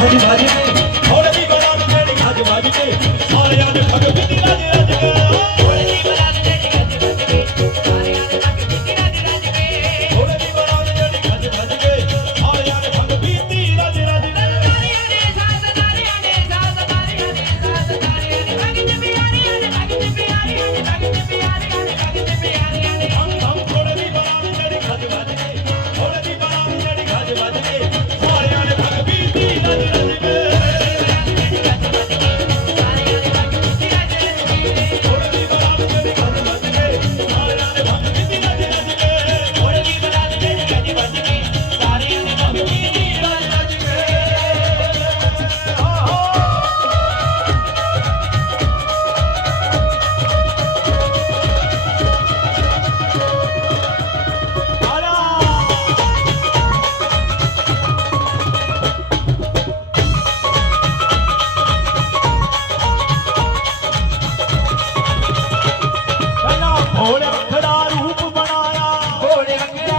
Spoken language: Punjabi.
ਹੋਣੀ ਵਾਜੇ ਹੋਣੀ ਬਣਾ ਦੇਣੀ ਅੱਜ ਵਾਜੇ ਸਾਰਿਆਂ ਦੇ ਭਗਤ ਦੀ Thank you.